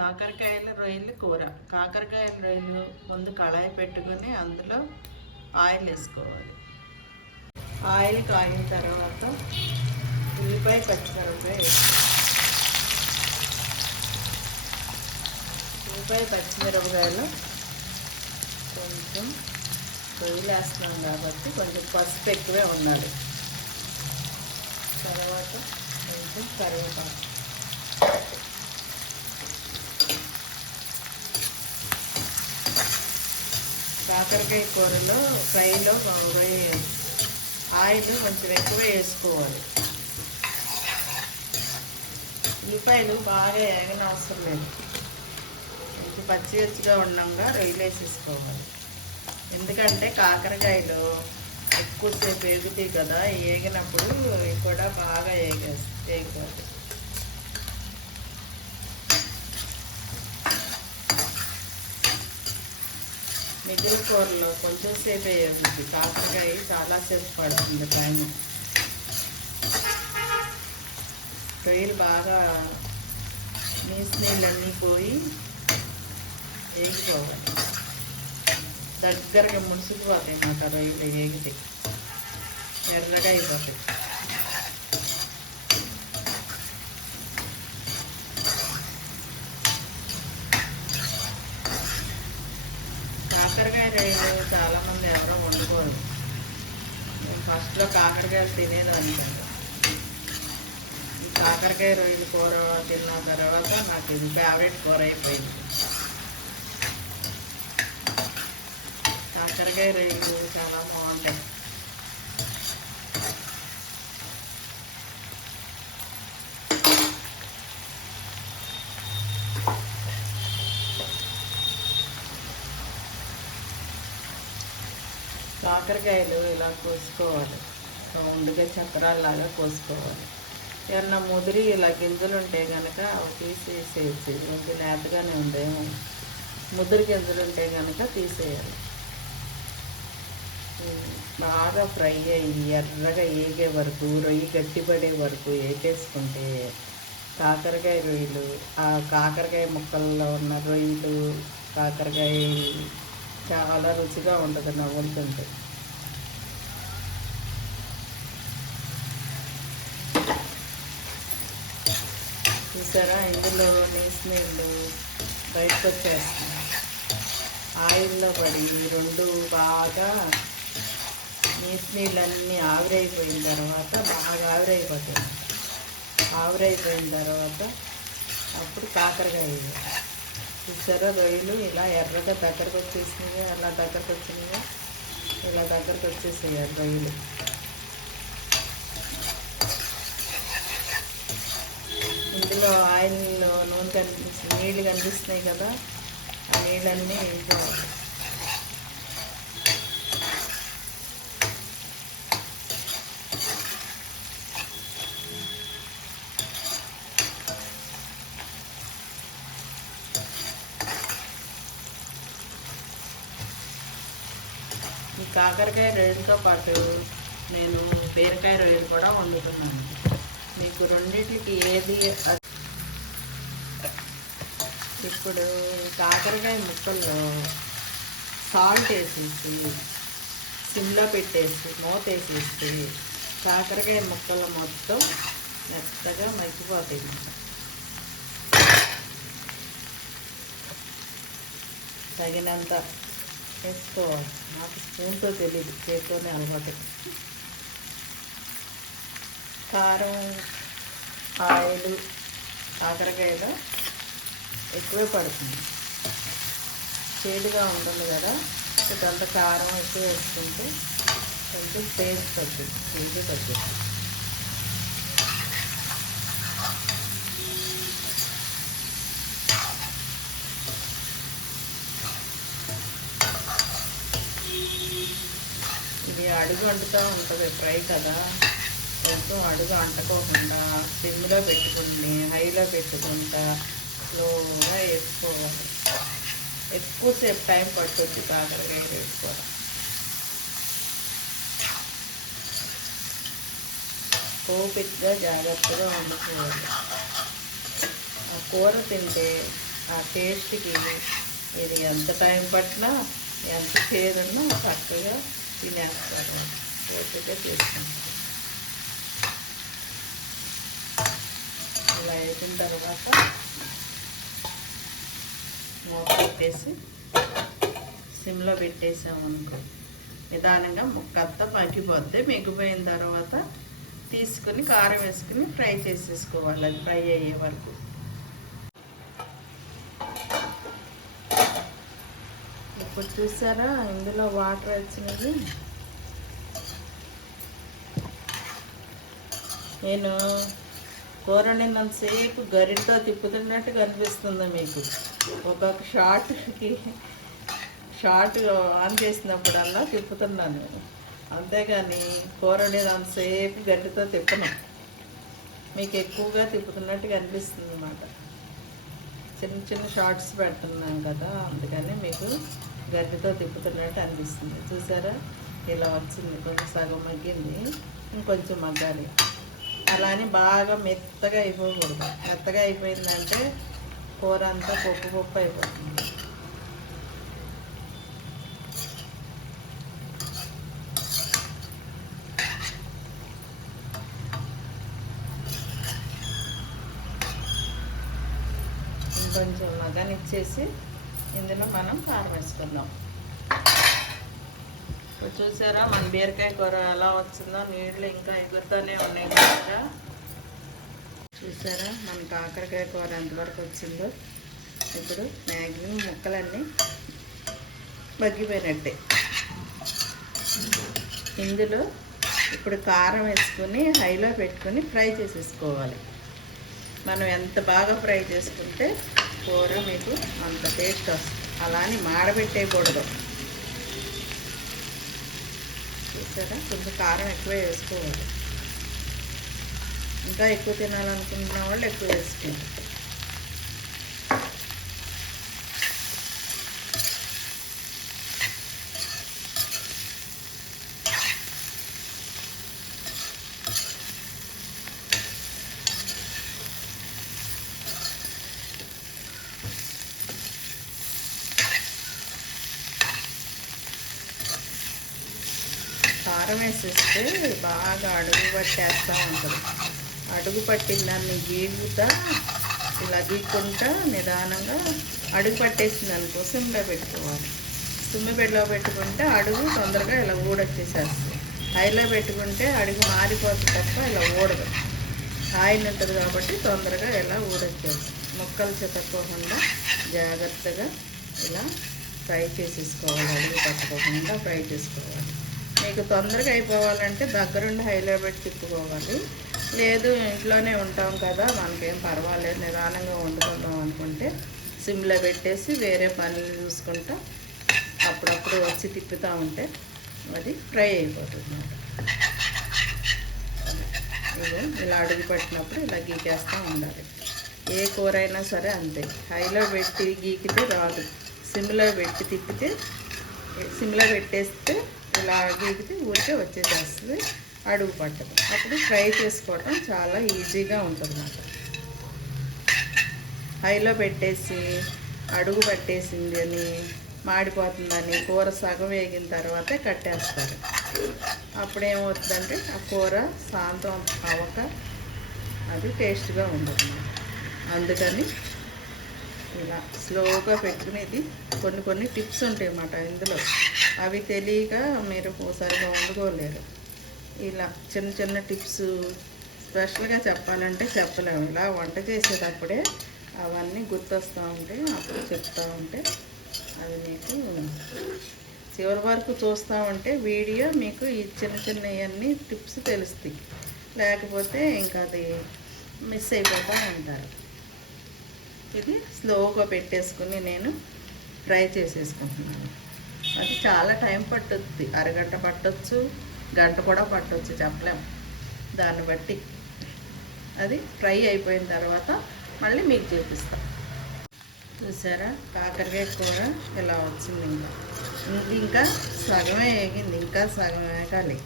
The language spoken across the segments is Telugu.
కాకరకాయలు రొయ్యలు కూర. కాకరకాయల రొయ్యలు ముందు కళాయి పెట్టుకుని అందులో ఆయిల్ వేసుకోవాలి. ఆయిల్ కాగిన తర్వాత ఉల్లిపాయ పచ్చిమిరపకాయ వేసుకోవాలి. ఉల్లిపాయ పచ్చిమిరపకాయలు కొంచెం రొయ్యలు వేస్తున్నాం కాబట్టి కొంచెం పసుపు ఎక్కువే ఉండాలి. తర్వాత కొంచెం కరివేపాకు. కాకరకాయ కూరలో ఫ్రైలో ఆయిల్ కొంచెం ఎక్కువ వేసుకోవాలి. ఉల్లిపాయలు బాగా ఏగన అవసరం లేదు. కొంచెం పచ్చి పచ్చిగా ఉండంగా రొయ్యలు వేసేసుకోవాలి. ఎందుకంటే కాకరకాయలు ఎక్కువసేపు ఎగుతాయి కదా ఏగినప్పుడు కూడా బాగా ఏగే ఏగిపోతాయి మిగిలిన కూరలో కొంచెం సేపు వేయాలి కాకరకాయ చాలాసేపు పడుతుంది టైం రొయ్యలు బాగా నీసు నీళ్ళన్నీ పోయి వేగిపోవాలి. దగ్గరగా ముడిసిపోతాయి మాకు రొయ్యలు వేగితే. ఎర్రగా అయిపోతాయి కాకరకాయ రొయ్యలు చాలామంది ఎవరో వండుకోరు నేను ఫస్ట్లో కాకరకాయలు తినేదాన్ని కదా. ఈ కాకరకాయ రొయ్యలు కూర తిన్న తర్వాత నాకు ఇది ఫేవరెట్ కూర అయిపోయింది. కాకరకాయ రొయ్యలు చాలా కాకరకాయలు ఇలా కోసుకోవాలి. ఉండుగా చక్రాల్లాగా కోసుకోవాలి. ఏమన్నా ముదిరి ఇలా గింజలు ఉంటే కనుక అవి తీసేసేసి కొంచెం లేతగానే ఉండేమో. ముదిరి గింజలు ఉంటే కనుక తీసేయాలి. బాగా ఫ్రై అయ్యి ఎర్రగా ఏగే వరకు రొయ్యి గట్టిపడే వరకు ఏగేసుకుంటే కాకరకాయ రొయ్యలు ఆ కాకరకాయ ముక్కల్లో ఉన్న రొయ్యలు కాకరకాయ చాలా రుచిగా ఉంటుంది నవ్వులుతుంటే చూసారా? ఇందులో నీసు నీళ్ళు బయటకు వచ్చేస్తున్నాయి ఆయిల్లో పడి రెండు బాగా నీసు నీళ్ళన్నీ ఆవిరైపోయిన తర్వాత బాగా ఆవిరైపోతాయి. ఆవిరైపోయిన తర్వాత అప్పుడు కాకరకాయ చూసారా? రొయ్యలు ఇలా ఎర్రగా దగ్గరకు వచ్చేసినాయి అలా దగ్గరకు వచ్చినాయి ఇలా దగ్గరకు వచ్చేసాయి రొయ్యలు. ఇందులో ఆయిల్లో నూనె కనిపిస్తుంది. నీళ్ళు కనిపిస్తున్నాయి కదా ఆ నీళ్ళన్నీ ఈ కాకరకాయ రొయ్యలతో పాటు నేను బీరకాయ రొయ్యలు కూడా వండుతున్నాను. మీకు రెండింటికి ఏది ఇప్పుడు కాకరకాయ ముక్కల్లో సాల్ట్ వేసేసి సిమ్లో పెట్టేసి మూత వేసేసి కాకరకాయ ముక్కలు మొత్తం మెత్తగా మగ్గిపోతాయి. తగినంత వేసుకోవాలి నాకు స్పూన్తో తెలియదు చేతితోనే అలవాటు. కారం ఆయిల్ కాకరకాయలో ఎక్కువే పడుతుంది. చేదుగా ఉంటుంది కదా కొంత కారం ఎక్కువ వేసుకుంటే కొంచెం టేస్ట్ తగ్గుతుంది చేదు తగ్గుతుంది. ఇది అడుగు అంటుతూ ఉంటుంది ఫ్రై కదా. కొంచెం అడుగు అంటకోకుండా సిమ్లో పెట్టుకుని హైలో పెట్టుకుంటా స్లోగా వేసుకోవాలి. ఎక్కువసేపు టైం పట్టుద్ది కాకరకాయ వేసుకోవాలి. ఓపిక్గా జాగ్రత్తగా వండుకోవాలి. ఆ కూర తింటే ఆ టేస్ట్కి ఇది ఎంత టైం పట్టినా ఎంత చేదున్నా చక్కగా తినేస్తారు. ఓపిక చేసుకుంటారు. ఇలా అయిపోయిన తర్వాత మూత పెట్టేసి సిమ్లో పెట్టేసాము అనుకో. నిదానంగా ముక్కంతా మగ్గిపోద్ది. మిగిపోయిన తర్వాత తీసుకుని కారం వేసుకుని ఫ్రై చేసేసుకోవాలి. అది ఫ్రై అయ్యే వరకు. ఇప్పుడు చూసారా? ఇందులో వాటర్ వచ్చినది నేను కూర నిన్నంతసేపు గరిటతో తిప్పుతున్నట్టు కనిపిస్తుంది మీకు. ఒక షార్ట్కి షార్ట్ ఆన్ చేసినప్పుడల్లా తిప్పుతున్నాను. అంతేగాని కూర అంతసేపు గరిటతో తిప్పను. మీకు ఎక్కువగా తిప్పుతున్నట్టుగా అనిపిస్తుంది అన్నమాట. చిన్న చిన్న షార్ట్స్ పెడుతున్నాం కదా అందుకని మీకు గడ్డితో తిప్పుతున్నట్టు అనిపిస్తుంది. చూసారా? ఇలా వచ్చింది. కొంచెం సగం మగ్గింది. ఇంకొంచెం మగ్గాలి. అలా అని బాగా మెత్తగా అయిపోకూడదు. మెత్తగా అయిపోయిందంటే కూర అంతా పప్పు పప్పు అయిపోతుంది. కొంచెం మగనిచ్చేసి ఇందులో మనం కారం వేసుకుందాం చూసారా? మన బీరకాయ కూర ఎలా వచ్చిందో నీళ్ళు ఇంకా ఎగురుతూనే ఉన్నాయి కదా చూసారా? మన కాకరకాయ కూర ఎంతవరకు వచ్చిందో? ఇప్పుడు మ్యాక్సిమం ముక్కలన్నీ మగ్గిపోయినట్టే. ఇందులో ఇప్పుడు కారం వేసుకొని హైలో పెట్టుకొని ఫ్రై చేసేసుకోవాలి. మనం ఎంత బాగా ఫ్రై చేసుకుంటే కూర మీకు అంత టేస్ట్ వస్తుంది. అలా అని మాడబెట్టేయకూడదు. చూసారా? కొంచెం కారం ఎక్కువ వేసుకోవాలి. ఇంకా ఎక్కువ తినాలనుకుంటున్న వాళ్ళు ఎక్కువ వేసుకోండి కారం వేసేస్తే బాగా అడుగు పట్టేస్తూ ఉంటుంది. అడుగు పట్టిన దాన్ని గీగుతా ఇలా గీక్కుంటా నిదానంగా అడుగు పట్టేసిన దానికో సిమ్లో పెట్టుకోవాలి. సిమ్ బెడ్లో పెట్టుకుంటే అడుగు తొందరగా ఇలా ఊడొచ్చేసేస్తుంది. హైలో పెట్టుకుంటే అడుగు మారిపోతుంది తప్ప ఇలా ఊడదు. ఆయిల్ ఉంటుంది కాబట్టి తొందరగా ఇలా ఊడొచ్చేస్తుంది. ముక్కలు చెతక్కోకుండా జాగ్రత్తగా ఇలా ఫ్రై చేసేసుకోవాలి. అడుగు పట్టుకోకుండా ఫ్రై చేసుకోవాలి. మీకు తొందరగా అయిపోవాలంటే దగ్గరుండి హైలో పెట్టి తిప్పుకోవాలి. లేదు ఇంట్లోనే ఉంటాం కదా మనకేం పర్వాలేదు నిదానంగా వండుకుందాం అనుకుంటే సిమ్లో పెట్టేసి వేరే పనులు చూసుకుంటా అప్పుడప్పుడు వచ్చి తిప్పుతూ ఉంటే అది ఫ్రై అయిపోతుంది ఇగో ఇలా అడుగు పెట్టినప్పుడు ఇలా గీకేస్తూ ఉండాలి. ఏ కూర అయినా సరే అంతే. హైలో పెట్టి గీకితే రాదు. సిమ్లో పెట్టి తిప్పితే సిమ్లో పెట్టేస్తే ఇలా దిగితే ఊరికే వచ్చేసేస్తుంది. అడుగు పట్టదు. అప్పుడు ఫ్రై చేసుకోవటం చాలా ఈజీగా ఉంటుంది అన్నమాట హైలో పెట్టేసి అడుగు పట్టేసింది అని మాడిపోతుందని కూర సగం వేగిన తర్వాతే కట్టేస్తారు. అప్పుడేమవుతుందంటే ఆ కూర సాంతం అవ్వక అది టేస్ట్గా ఉంటుంది అందుకని ఇలా స్లోగా పెట్టుకునేది. కొన్ని కొన్ని టిప్స్ ఉంటాయి అన్నమాట ఇందులో. అవి తెలియక మీరు సరిగా వండుకోలేరు ఇలా చిన్న చిన్న టిప్స్ స్పెషల్గా చెప్పాలంటే చెప్పలేము. ఇలా వంట చేసేటప్పుడే అవన్నీ గుర్తొస్తూ ఉంటే అప్పుడు చెప్తూ ఉంటే అది మీకు చివరి వరకు చూస్తూ ఉంటే వీడియో మీకు ఈ చిన్న చిన్నవన్నీ టిప్స్ తెలుస్తాయి. లేకపోతే ఇంకా అది మిస్ అయిపోతూ ఉంటారు. ఇది స్లోగా పెట్టేసుకుని నేను ఫ్రై చేసేసుకుంటున్నాను. అది చాలా టైం పట్టుద్ది. అరగంట పట్టొచ్చు గంట కూడా పట్టొచ్చు చెప్పలేము దాన్ని బట్టి. అది ఫ్రై అయిపోయిన తర్వాత మళ్ళీ మీకు చూపిస్తాం. చూసారా? కాకరకాయ కూర ఇలా వచ్చింది ఇంకా. ఇంకా సగమే వేగింది. ఇంకా సగమే వేగాలి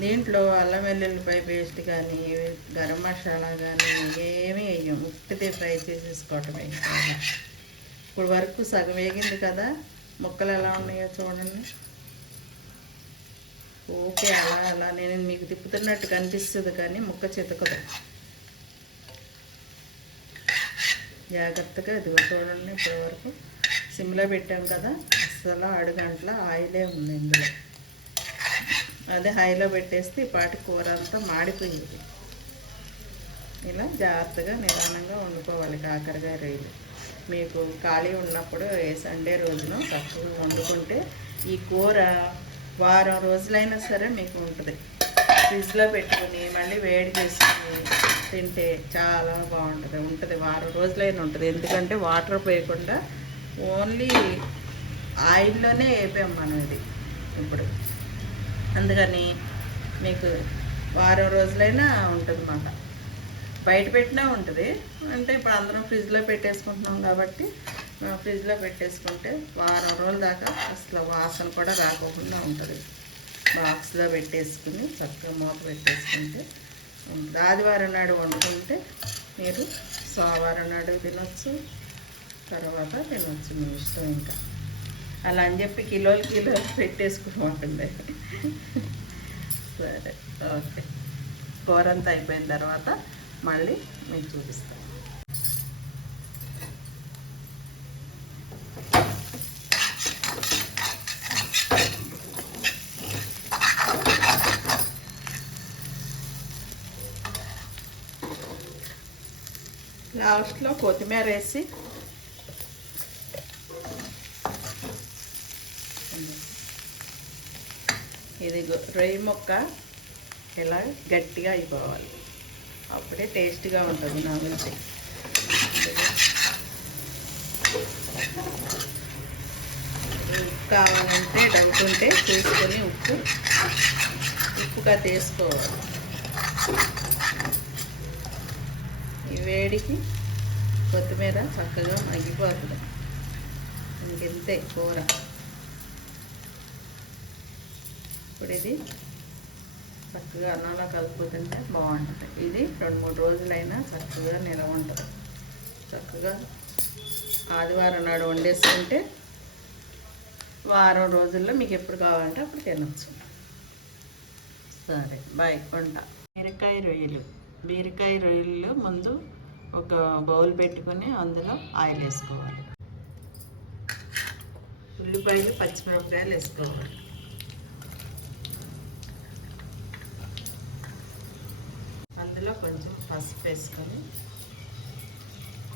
దీంట్లో అల్లం వెల్లుల్లిపాయ పేస్ట్ కానీ గరం మసాలా కానీ ఏమీ వేయం ఉప్పితే ఫ్రై చేసేసుకోవటమే. ఇప్పుడు వరకు సగం వేగింది కదా. ముక్కలు ఎలా ఉన్నాయో చూడండి. ఓకే అలా అలా. నేను మీకు తిప్పుతున్నట్టు కనిపిస్తుంది కానీ ముక్క చితకదు. జాగ్రత్తగా ఇది చూడండి ఇప్పటివరకు సిమ్లో పెట్టాం కదా. అసలు అడుగంటల ఆయిలే ఉంది ఇందులో. అదే హైలో పెట్టేస్తే ఈ పాటి కూర అంతా మాడిపోయింది. ఇలా జాగ్రత్తగా నిదానంగా వండుకోవాలి కాకరకాయ రొయ్యలు. మీకు ఖాళీ ఉన్నప్పుడు ఏ సండే రోజున తక్కువ వండుకుంటే ఈ కూర వారం రోజులైనా సరే మీకు ఉంటుంది. ఫ్రిడ్జ్లో పెట్టుకుని మళ్ళీ వేడి చేసుకుని తింటే చాలా బాగుంటుంది. ఉంటుంది వారం రోజులైనా ఉంటుంది. ఎందుకంటే వాటర్ పోయకుండా ఓన్లీ ఆయిల్లోనే వేపాం మనం ఇది. ఇప్పుడు అందుకని మీకు వారం రోజులైనా ఉంటుంది అన్నమాట బయట పెట్టినా ఉంటుంది. అంటే ఇప్పుడు అందరం ఫ్రిడ్జ్లో పెట్టేసుకుంటున్నాం కాబట్టి ఫ్రిడ్జ్లో పెట్టేసుకుంటే వారం రోజుల దాకా అసలు వాసన కూడా రాకోకుండా ఉంటుంది. బాక్స్లో పెట్టేసుకుని చక్కగా మూత పెట్టేసుకుంటే ఆదివారం నాడు వండుకుంటే మీరు సోమవారం నాడు తినొచ్చు తర్వాత తినొచ్చు మీ ఇష్టం ఇంకా. అలా అని చెప్పి కిలోలు కిలోలు పెట్టేసుకుంటుంది సరే ఓకే. కూర అంతా అయిపోయిన తర్వాత మళ్ళీ మీకు చూపిస్తాను. లాస్ట్లో కొత్తిమీర వేసి ఇది రొయ్య మొక్క ఇలా గట్టిగా అయిపోవాలి. అప్పుడే టేస్ట్గా ఉంటుంది నా గురించి. ఉప్పు కావాలంటే డౌట్ ఉంటే చూసుకొని ఉప్పు ఉప్పుగా తీసుకోవాలి. ఈ వేడికి కొత్తిమీర చక్కగా మగ్గిపోతుంది. ఇంకెంతే కూర ఇప్పుడు ఇది చక్కగా అన్నంలో కలుపుతుంటే బాగుంటుంది. ఇది రెండు మూడు రోజులైనా చక్కగా నిలవ ఉంటుంది. చక్కగా ఆదివారం నాడు వండేసుకుంటే వారం రోజుల్లో మీకు ఎప్పుడు కావాలంటే అప్పుడు తినచ్చు. సరే బాయ్ వంట. బీరకాయ రొయ్యలు. బీరకాయ రొయ్యలు ముందు ఒక బౌల్ పెట్టుకొని అందులో ఆయిల్ వేసుకోవాలి. ఉల్లిపాయలు పచ్చిమిరపకాయలు వేసుకోవాలి. అందులో కొంచెం పసుపు వేసుకొని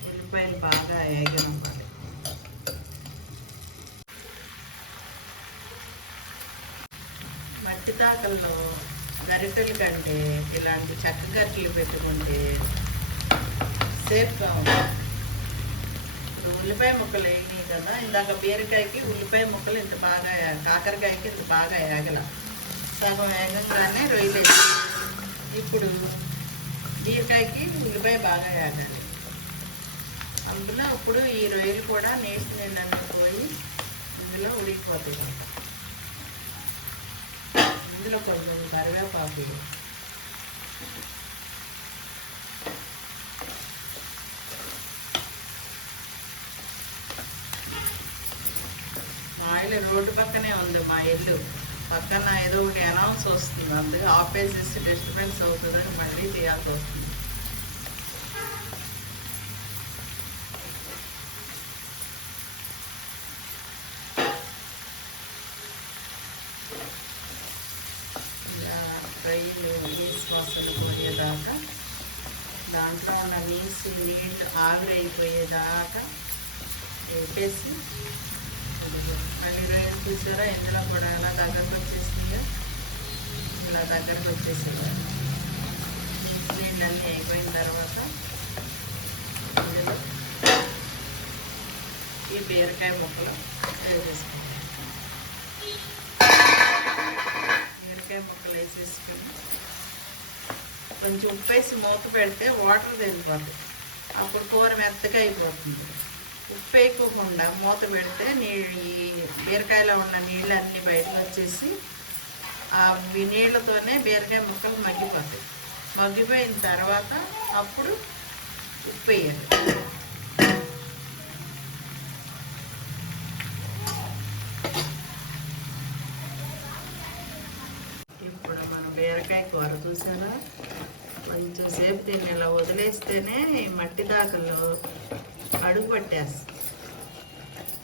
ఉల్లిపాయలు బాగా వేగనివ్వాలి మట్టి తాకల్లో గరిటెల కంటే ఇలాంటి చెక్క గరిటెలు పెట్టుకుంటే సేఫ్గా ఉంటుంది ఇప్పుడు ఉల్లిపాయ ముక్కలు వేగినాయి కదా ఇందాక బీరకాయకి ఉల్లిపాయ ముక్కలు ఇంత బాగా కాకరకాయకి ఇంత బాగా వేగల సగం వేగంగానే రొయ్యలు ఇప్పుడు బీరకాయకి ఉల్లిపాయ బాగా ఏగాలి అందులో ఇప్పుడు ఈ రొయ్యలు కూడా నేసి నీళ్ళన్నీ పోయి ఇందులో ఉడికిపోతాయి ఇందులో కొంచెం కరివేపాకు మా ఇల్లు రోడ్డు పక్కనే ఉంది మా ఇల్లు. పక్కన ఏదో ఒకటి అనౌన్స్ వస్తుంది. అందుకే ఆపేసేసి డిస్టర్బెన్స్ అవుతుందని మళ్ళీ తీయాల్సి వస్తుంది. ఫ్రై వాసన పోయేదాకా దాంట్లో ఉన్న నీసు నీట్ ఆవిరైపోయేదాకా వేపేసి మళ్ళీ రొయ్యలు చూసారా ఇందులో కూడా ఎలా దగ్గరకు వచ్చేసిందో ఇలా దగ్గరకు వచ్చేసింది నీసు నీళ్ళన్నీ అయిపోయిన తర్వాత ఇందులో ఈ బీరకాయ ముక్కలు వేసేసుకుంటాం బీరకాయ ముక్కలు వేసేసుకుని కొంచెం ఉప్పు వేసి మూత పెడితే వాటర్ తెలిపోతుంది అప్పుడు కూర మెత్తగా అయిపోతుంది. ఉప్పు వేయకుండా మూత పెడితే నీ ఈ బీరకాయలో ఉన్న నీళ్ళు అన్నీ బయటకు వచ్చేసి ఆ నీళ్ళతోనే బీరకాయ ముక్కలు మగ్గిపోతాయి. మగ్గిపోయిన తర్వాత అప్పుడు ఉప్పు వేయాలి ఇప్పుడు మనం బీరకాయ కూర చూసారా? కొంచెం సేపు దీన్ని ఇలా వదిలేస్తేనే ఈ మట్టి దాకలు అడుగు పట్టేస్తుంది.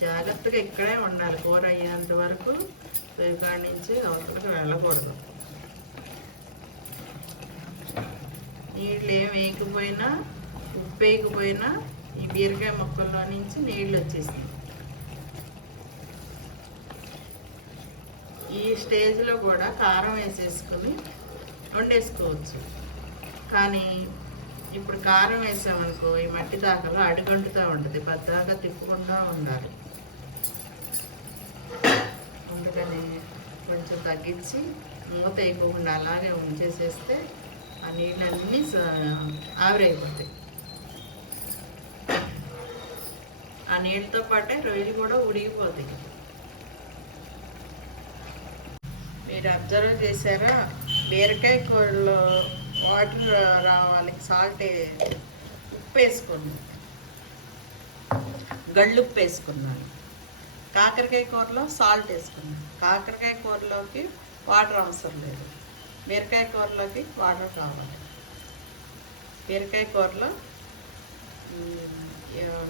జాగ్రత్తగా ఇక్కడే ఉండాలి. కూర అయ్యేంత వరకు కాడి నుంచి అవతలకి వెళ్ళకూడదు. నీళ్ళు ఏం వేయకపోయినా ఉప్పు వేయకపోయినా ఈ బీరకాయ మొక్కల్లో నుంచి నీళ్ళు వచ్చేసింది ఈ స్టేజ్లో కూడా కారం వేసేసుకుని వండేసుకోవచ్చు. కానీ ఇప్పుడు కారం వేసామనుకో ఈ మట్టి దాకలో అడుగంటుతూ ఉంటుంది. పెద్దగా తిప్పకుండా ఉండాలి. అందుకని కొంచెం తగ్గించి మూత వేయకుండా అలాగే ఉంచేసేస్తే ఆ నీళ్ళన్నీ ఆవిరైపోతాయి. ఆ నీళ్ళతో పాటే రొయ్యలు కూడా ఉడిగిపోతాయి. మీరు అబ్జర్వ్ చేశారా? బీరకాయ కూరలో వాటర్ రావాలి సాల్ట్ ఉప్పు వేసుకున్నాను గళ్ళు ఉప్పు వేసుకున్నాను కాకరకాయ కూరలో సాల్ట్ వేసుకున్నాను కాకరకాయ కూరలోకి వాటర్ అవసరం లేదు. బీరకాయ కూరలోకి వాటర్ కావాలి. బీరకాయ కూరలో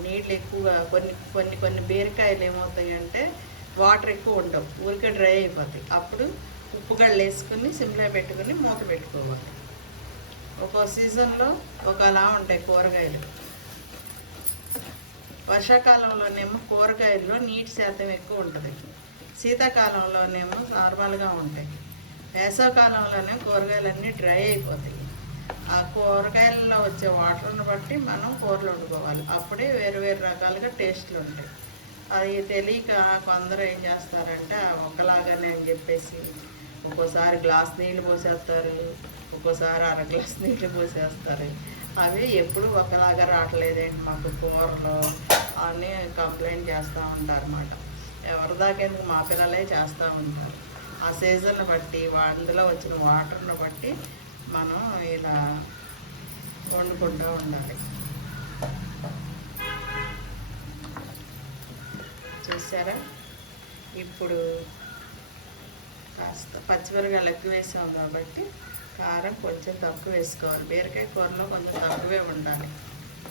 నీళ్ళు ఎక్కువగా కొన్ని కొన్ని కొన్ని బీరకాయలు ఏమవుతాయి అంటే వాటర్ ఎక్కువ ఉండవు. ఊరికే డ్రై అయిపోతాయి. అప్పుడు ఉప్పు గళ్ళు వేసుకుని సిమ్లో పెట్టుకుని మూత పెట్టుకోవాలి. ఒక్కో సీజన్లో ఒకలా ఉంటాయి కూరగాయలు. వర్షాకాలంలోనేమో కూరగాయల్లో నీటి శాతం ఎక్కువ ఉంటుంది. శీతాకాలంలోనేమో నార్మల్గా ఉంటాయి. వేసవకాలంలోనే కూరగాయలన్నీ డ్రై అయిపోతాయి. ఆ కూరగాయలలో వచ్చే వాటర్ని బట్టి మనం కూరలు వండుకోవాలి. అప్పుడే వేరు వేరు రకాలుగా టేస్ట్లు ఉంటాయి. అది తెలియక కొందరు ఏం చేస్తారంటే ఒకలాగానే అని చెప్పేసి ఒక్కోసారి గ్లాస్ నీళ్ళు పోసేస్తారు. ఒక్కోసారి అర గ్లాస్ నీళ్ళు పోసేస్తారు. అవి ఎప్పుడు ఒకలాగా రావట్లేదండి మాకు కూరలో అని కంప్లైంట్ చేస్తూ ఉంటారు అన్నమాట ఎవరి దాకేందుకు మా పిల్లలే చేస్తూ ఉంటారు. ఆ సీజన్ బట్టి అందులో వచ్చిన వాటర్ని బట్టి మనం ఇలా వండుకుంటూ ఉండాలి. చూసారా? ఇప్పుడు కాస్త పచ్చిమిరకాయలు ఎక్కువ వేసాం కాబట్టి కారం కొంచెం తక్కువ వేసుకోవాలి. బీరకాయ కూరలో కొంచెం తక్కువే ఉండాలి.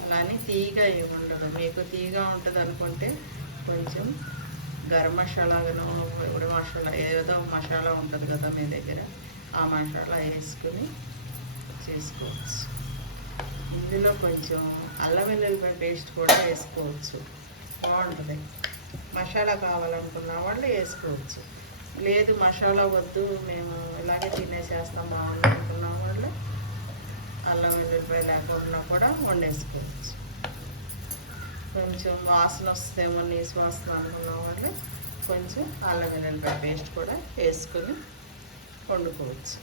అలానే తీగ ఏమి ఉండదు. మీకు తీగా ఉంటుంది అనుకుంటే కొంచెం గరం మసాలాగాను ఉడి మసాలా ఏదో మసాలా ఉంటుంది కదా మీ దగ్గర ఆ మసాలా వేసుకుని చేసుకోవచ్చు. ఇందులో కొంచెం అల్లం వెల్లుల్లిపాయ పేస్ట్ కూడా వేసుకోవచ్చు. బాగుంటుంది. మసాలా కావాలనుకున్న వాళ్ళు వేసుకోవచ్చు. లేదు మసాలా వద్దు మేము ఇలాగే తినేసేస్తాం బాగుంది అనుకున్న వాళ్ళు అల్లం వెల్లుల్లిపాయ లేకుండా కూడా వండేసుకోవచ్చు. కొంచెం వాసన వస్తేమో నీసు వాసన అనుకున్న వాళ్ళు కొంచెం అల్లం వెల్లుల్లిపాయ పేస్ట్ కూడా వేసుకొని వండుకోవచ్చు.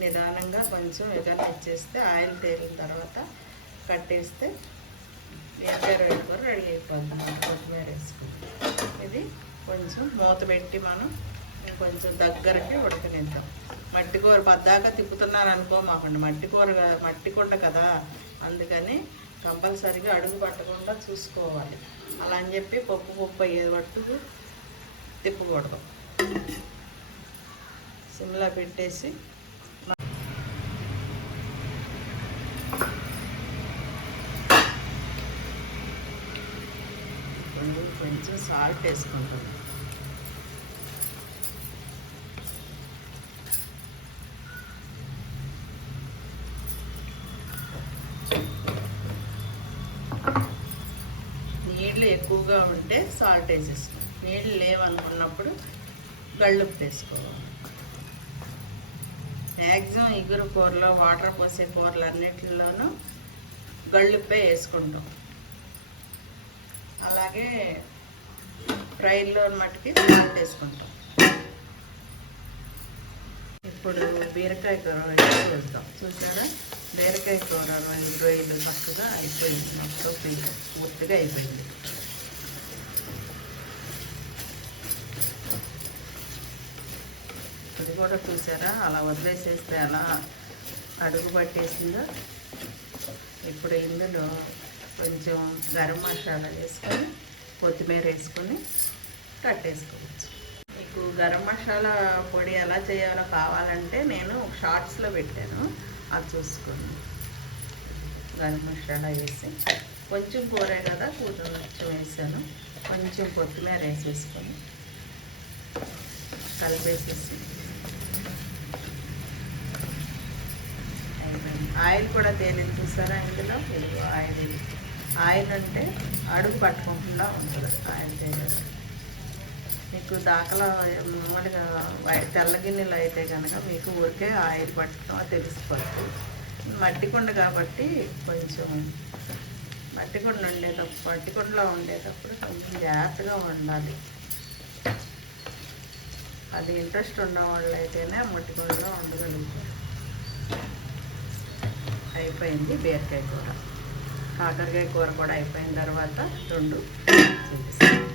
నిదానంగా కొంచెం ఎగర ఇచ్చేస్తే ఆయిల్ తేలిన తర్వాత కట్టేస్తే బీరకాయ రొయ్యల కూర రెడీ అయిపోతుంది కొత్తిమీర వేసుకుని ఇది కొంచెం మూత పెట్టి మనం కొంచెం దగ్గరకి ఉడకనిద్దాం. మట్టి కూర పద్దాక తిప్పుతున్నారు అనుకో మాకండి. మట్టి కూర మట్టి కుండ కదా. అందుకని కంపల్సరిగా అడుగు పట్టకుండా చూసుకోవాలి. అలా అని చెప్పి పప్పు పప్పు అయ్యేది పట్టుకు తిప్పకూడదు. సిమ్లా పెట్టేసి కొంచెం సాల్ట్ వేసుకుంటాం. నీళ్ళు ఎక్కువగా ఉంటే సాల్ట్ వేసేసుకోవాలి నీళ్ళు లేవనుకున్నప్పుడు గళ్ళుపు వేసుకోవాలి. మ్యాక్సిమం ఇగురు కూరలో వాటర్ పోసే కూరలు అన్నిటిలోనూ గళ్ళుప్పే వేసుకుంటాం. అలాగే ఫ్రైలో మట్టుకి సాల్ట్ వేసుకుంటాం ఇప్పుడు బీరకాయ కూర వేసి చూద్దాం. చూసారా? బీరకాయ కూర రెండు రొయ్యలు చక్కగా అయిపోయింది. మొత్తం పీ- పూర్తిగా అయిపోయింది. అది కూడా చూసారా? అలా వదిలేసేస్తే అలా అడుగు పట్టేసిందో. ఇప్పుడు ఇందులో కొంచెం గరం మసాలా వేసుకొని కొత్తిమీర వేసుకొని కట్టేసుకోవచ్చు. మీకు గరం మసాలా పొడి ఎలా చేయాలో కావాలంటే నేను షార్ట్స్లో పెట్టాను. అది చూసుకోండి. గరం మసాలా వేసి కొంచెం కూరే కదా కొంచెం వేసాను. కొంచెం కొత్తిమీర వేసేసుకొని కలిపేసేసి ఆయిల్ కూడా తేలింది చూసారా ఇందులో? ఆయిల్. ఇది. ఆయిల్ అంటే అడుగు పట్టుకోకుండా ఉంటుంది ఆయిల్ దగ్గర మీకు దాకలో మామూలుగా వై- తెల్ల గిన్నెలు అయితే కనుక మీకు ఊరికే ఆయిల్ పట్టడం తెలిసిపోతుంది. మట్టి కుండ కాబట్టి కొంచెం మట్టి కుండ ఉండేటప్పుడు మట్టి కుండలో ఉండేటప్పుడు కొంచెం జాగ్రత్తగా ఉండాలి. అది ఇంట్రెస్ట్ ఉన్న వాళ్ళు అయితేనే మట్టి కుండలో ఉండగలుగుతారు. అయిపోయింది బీరకాయ కూర. కాకరకాయ కూర కూడా అయిపోయిన తర్వాత రెండు చూపిస్తాను